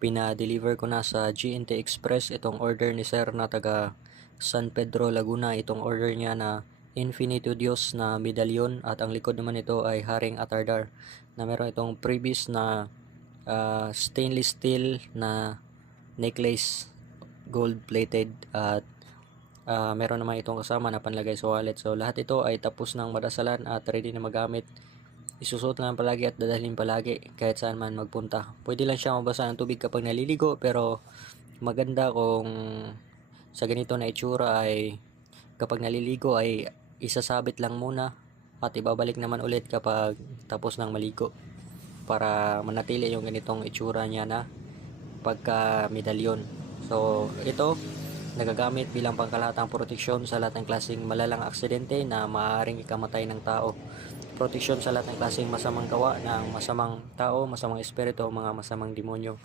Pina-deliver ko na sa GNT Express itong order ni Sir na taga San Pedro, Laguna. Itong order niya na Infinito Dios na medalyon at ang likod naman ito ay Haring Atardar na meron itong previous na stainless steel na necklace, gold plated, at meron naman itong kasama na panlagay sa wallet. So lahat ito ay tapos ng madasalan at ready na magamit. Isusuot lang palagi at dadalhin palagi kahit saan man magpunta. Pwede lang siya mabasa ng tubig kapag naliligo, pero maganda kung sa ganito na itsura ay kapag naliligo ay isasabit lang muna at ibabalik naman ulit kapag tapos ng maligo para manatili yung ganitong itsura niya na pagka medalyon. So ito nagagamit bilang pangkalahatang proteksyon sa lahat ng klaseng malalang aksidente na maaaring ikamatay ng tao. Proteksyon sa lahat ng klaseng masamang gawa ng masamang tao, masamang espiritu o mga masamang demonyo.